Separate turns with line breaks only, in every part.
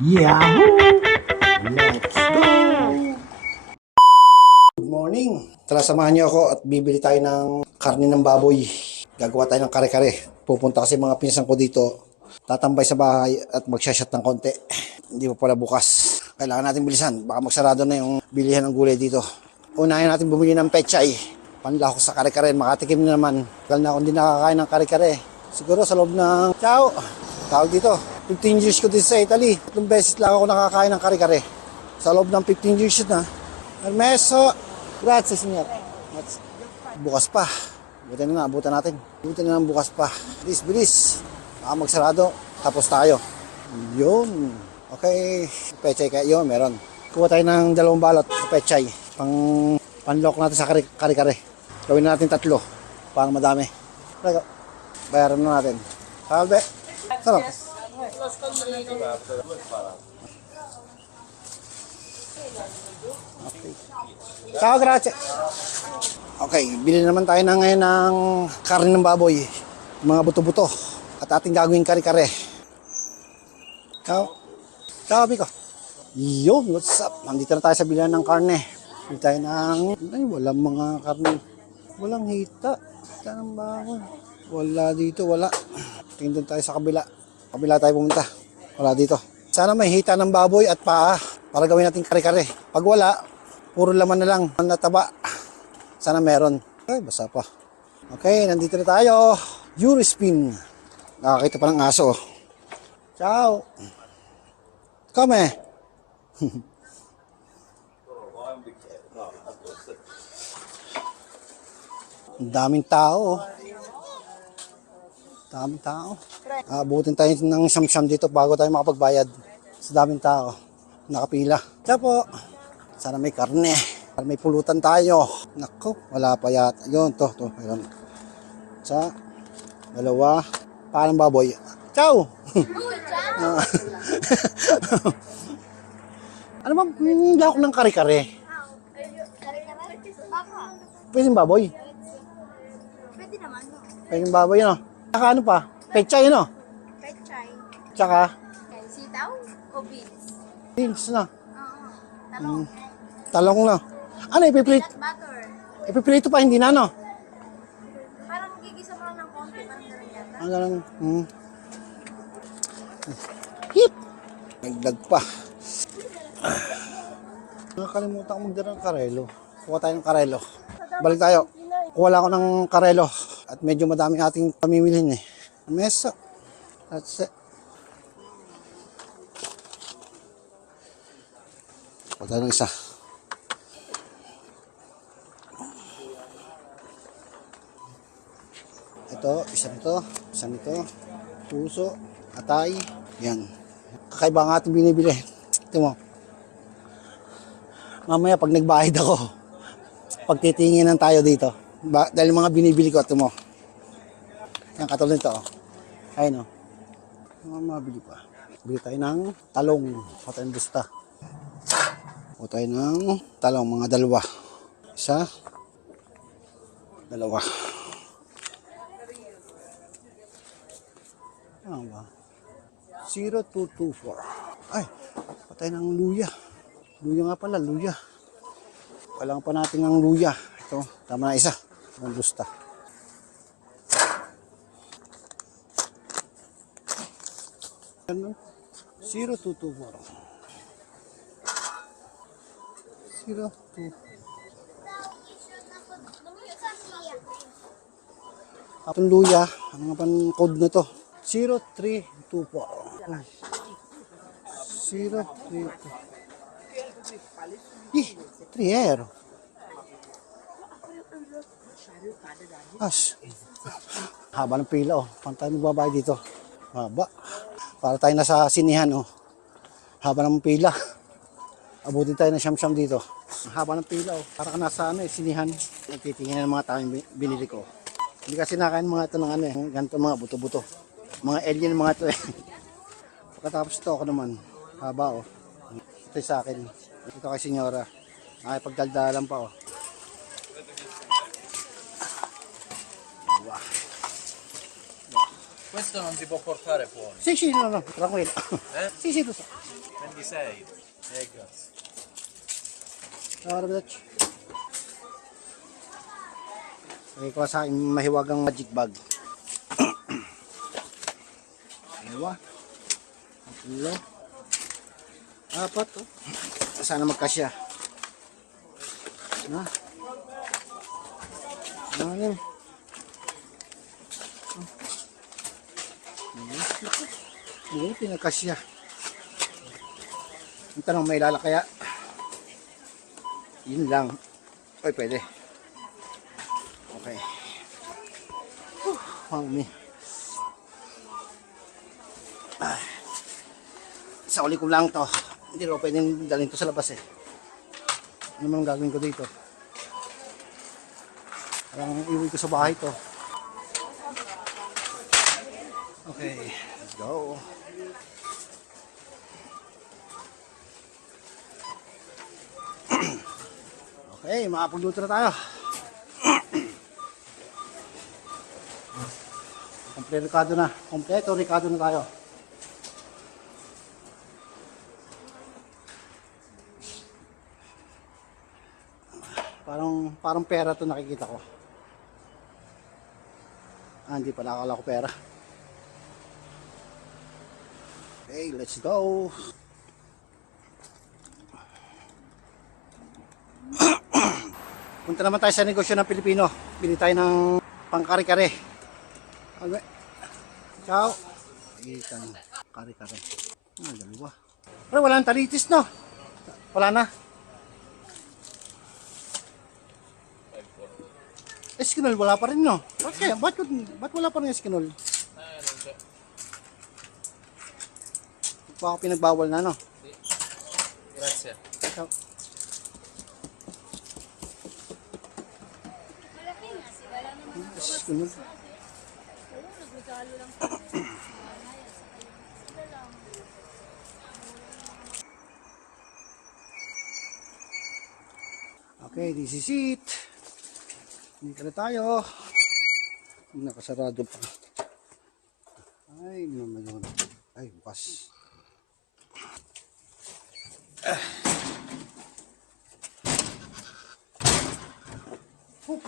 Yahoo! Good morning! Tara samahan niyo ako at bibili tayo ng karne ng baboy. Gagawa tayo ng kare-kare. Pupunta kasi mga pinsan ko dito. Tatambay sa bahay at magsasyat ng konti. Hindi pa pala bukas. Kailangan natin bilisan. Baka magsarado na yung bilihan ng gulay dito. Unahin natin bumili ng pechay. Panlako sa kare-kare. Makatikim na naman. Kaya na akong hindi nakakain ng kare-kare. Siguro sa loob ng... Ciao! Tawag dito. 15 years ko dito sa Italy. Tatlong beses lang ako nakakain ng kare-kare. Sa loob ng 15 years na. Permeso. Grazie, signor. Bukas pa. Buti na nga, abutan natin. Buti na lang bukas pa. Bilis, bilis. Baka magsarado. Tapos tayo. Yun. Okay. Pechay kayo. Yun, meron. Kuha tayo ng dalawang balot sa pechay. Pang panlock natin sa kare- kare-kare. Gawin natin tatlo. Para madami. Bayaran na natin. Salve. Sarap. Ciao, grazie. Okay, bili naman tayo na ngayon ng karne ng baboy. Mga buto-buto. At ating gagawin kare-kare. Ciao. Ciao, Biko. Yo, what's up? Nandito na tayo sa bilihan ng karne. Bili tayo ng... Ay, walang mga karne. Walang hita. Hita ng baboy. Wala dito, wala. Tingin doon tayo sa kabila. Kabila tayo pumunta. Wala dito. Sana may hita ng baboy at paa para gawin natin kare-kare. Pag wala, puro laman na lang ang nataba. Sana meron. Ay, basa pa. Okay, nandito na tayo. Eurospin. Nakakita pa ng aso. Ciao. Come. Ang daming tao. Daming tao. Abutin tayo ng siyam-siyam dito bago tayo makapagbayad. Sa daming tao. Nakapila. Kaya po, sana may karne. Para may pulutan tayo. Nako, wala pa yata. Yun, to, to. Ayun. Sa, dalawa, parang baboy. Ciao! Ah. ano ba, mm, lawak ng kare-kare? Pwede baboy? Pwede naman? Pwede baboy, ano? Tsaka ano pa? Pechay, ano? Pechay. Tsaka,
Okay, sitaw o beans? beans na. Oo. Talong.
Talong na. Ano, ipiprito? Peanut butter. Ipiprito pa, hindi na, no?
Parang gigisa mo lang ng konti. Parang gano'n yata.
Ang ganun. Hmm. Hip! Nagdag pa. Nakakalimutan ko magdala ng karelo. Kuha tayo ng karelo. Balik tayo. Kuha lang ako ng karelo. At medyo madaming ating pamimilhin eh. Mesa. That's it. Tayo ng isa. Ito, isa nito, isa nito, puso, atay, yan. Kakaiba ang ating binibili. Ito mo. Mamaya pag nagbayad ako, pagtitinginan tayo dito. Ba, dahil mga binibili ko, ito mo. Yan, katulad nito. Oh. Ayun o. Mga mabili pa. Bili tayo ng talong. Ng busta. Kuha tayo ng talong, mga dalawa. Isa. Dalawa. Ano ba? 0224. Ay, patay ng luya. Luya nga pala, luya. Kailangan pa natin ng luya. Ito, tama na isa. Ang Ano? 0224. 02. Atong luya, ano nga pang code na to? 0324. Ay. 0324. Ih, 3 euro. As. Haba ng pila oh. Paano tayo magbabayad dito? Haba. Para tayo nasa sinihan oh. Haba ng pila. Abutin tayo ng siyam-siyam dito. Haba ng pila oh. Para ka nasa ano eh, sinihan. Nagtitingin ng mga tao binili ko. Hindi kasi nakain mga ito ng ano eh. Ganito mga buto-buto. Mga alien mga ito eh. Pagkatapos ito ako naman. Haba oh. Ito sa akin. Ito kay senyora. Ay pagdaldalan pa oh.
Questo non si può portare fuori.
Sì, sì, no, no, tranquillo. Eh? Sì, sì, lo so. 26. Egas. Para ba Ay, ko sa akin mahiwagang magic bag. Dalawa. Tatlo. Apat. Oh. Sana magkasya. Na. Anim. Oo, pinakasya. Ang tanong, may lala kaya? Yun lang. Oy, pwede. Okay. Whew, mami. Ah. Sa uli ko lang to. Hindi rin pwedeng dalhin to sa labas eh. Ano man gagawin ko dito? Parang iwi ko sa bahay to. Okay, go. Okay, makapagluto na tayo. Kompleto ricado na. Kompleto ricado na tayo. Parang parang pera 'to nakikita ko. Ah, hindi pala akala ko pera. Okay, let's go. Punta naman tayo sa negosyo ng Pilipino. Bili tayo ng pangkare-kare. Albe. Ciao. Ikan kare-kare. Ah, dalawa. Pero wala nang talitis, no? Wala na. Eskinol, wala pa rin, no? Kaya? Ba't, ba't wala pa rin eskinol? Baka pinagbawal na, no? Sila lang. Okay, this is it. Ka na tayo. Nakasarado pa. Ay, naman yun. Ay, bukas. Ah. Oop.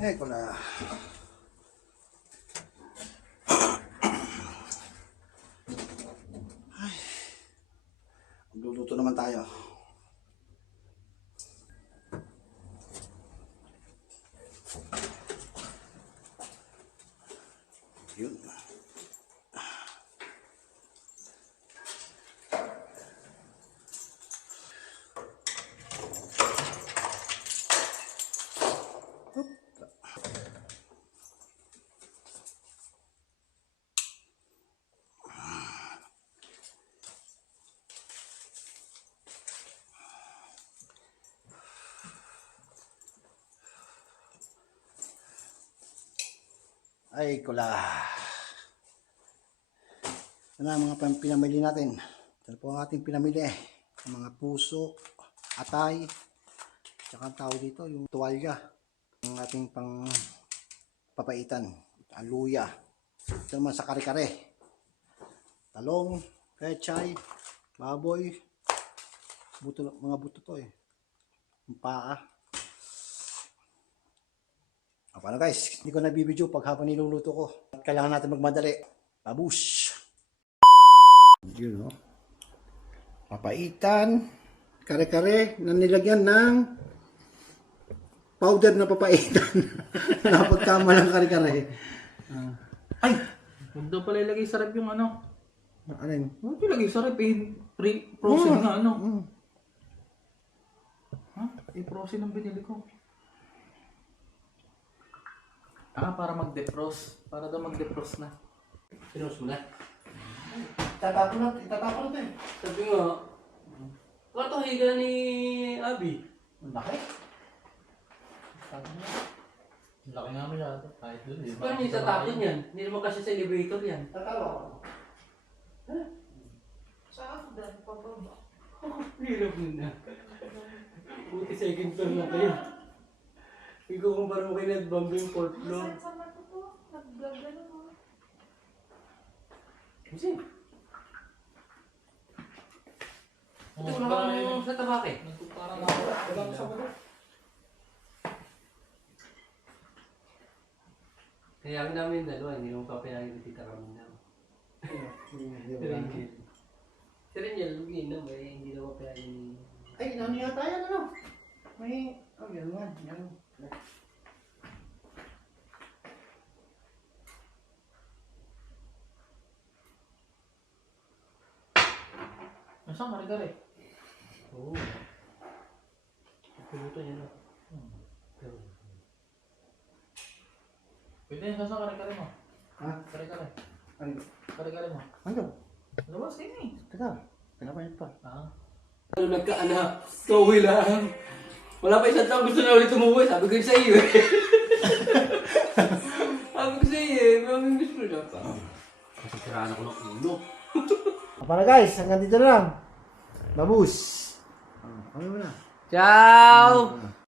Eccola. Ay. Magluluto naman tayo. Yun. Ay, kula. Na ang mga pinamili natin. Ito po ang ating pinamili. Ang mga puso, atay, tsaka ang tao dito, yung tuwalya. Ang ating pang papaitan. Ang luya. Ito naman sa kare-kare. Talong, pechay, baboy. Buto, mga buto to eh. Ang paa. O, paano guys? Hindi ko nabibidyo pag habang niluluto ko. At kailangan natin magmadali. Babush! Yun no? Papaitan. Kare-kare na nilagyan ng powder na papaitan. Napagkamalang kare-kare. Ah, Ay! Huwag daw pala ilagay sa rep yung ano. ano yun? Huwag ilagay sa rep eh. Pre-frozen Mm. na ano. Mm. Ha? Eh, frozen ang binili ko. Ah, para mag-defrost. Para daw mag-defrost na. Pinost mo na? Tatapon natin. Tatapon natin.
Sabi nga, kwarto higa ni Abi.
Ang laki.
Niya. Laki nga masyado.
Kahit doon, ba? Paano yung tatapon yan? Hindi naman kasi sa elevator yan.
Tatalo ako.
Sa afdan, pababa.
Hirap nun na. Buti second floor na kayo. Parang mo kayo nag-bomb yung fourth floor.
Saan sa mato to? Nag-vlog gano'n mo.
Kasi, ito wala parang- kang sa tabake. Parang ako. Wala ko sa mga.
Kaya ang namin dalawa, hindi naman papayagin ni Tita Carmina. Hindi
Si Rangel, lugi na ba? eh, Hindi naman papayagin ni...
Ay, ano yata yan, ano? May, oh, yan nga, yan.
Nasaan kare-kare? Oo. Pinuto niya na. Pero, Pwede yung saan kare-kare mo? Ha? Kare-kare. Ano? Kare-kare mo. Ano? Labas kayo eh. Teka, pinapalit pa. Ah.
Ano nagkaanak? Kauwi lang. Wala pa isang taon gusto na ulit umuwi. Sabi ko sa iyo eh. Sabi ko sa iyo eh. May gusto na pa.
Kasi siraan ako ng ulo.
Para guys, hanggang dito na lang. Babus. Ah, kami mo na. Ciao!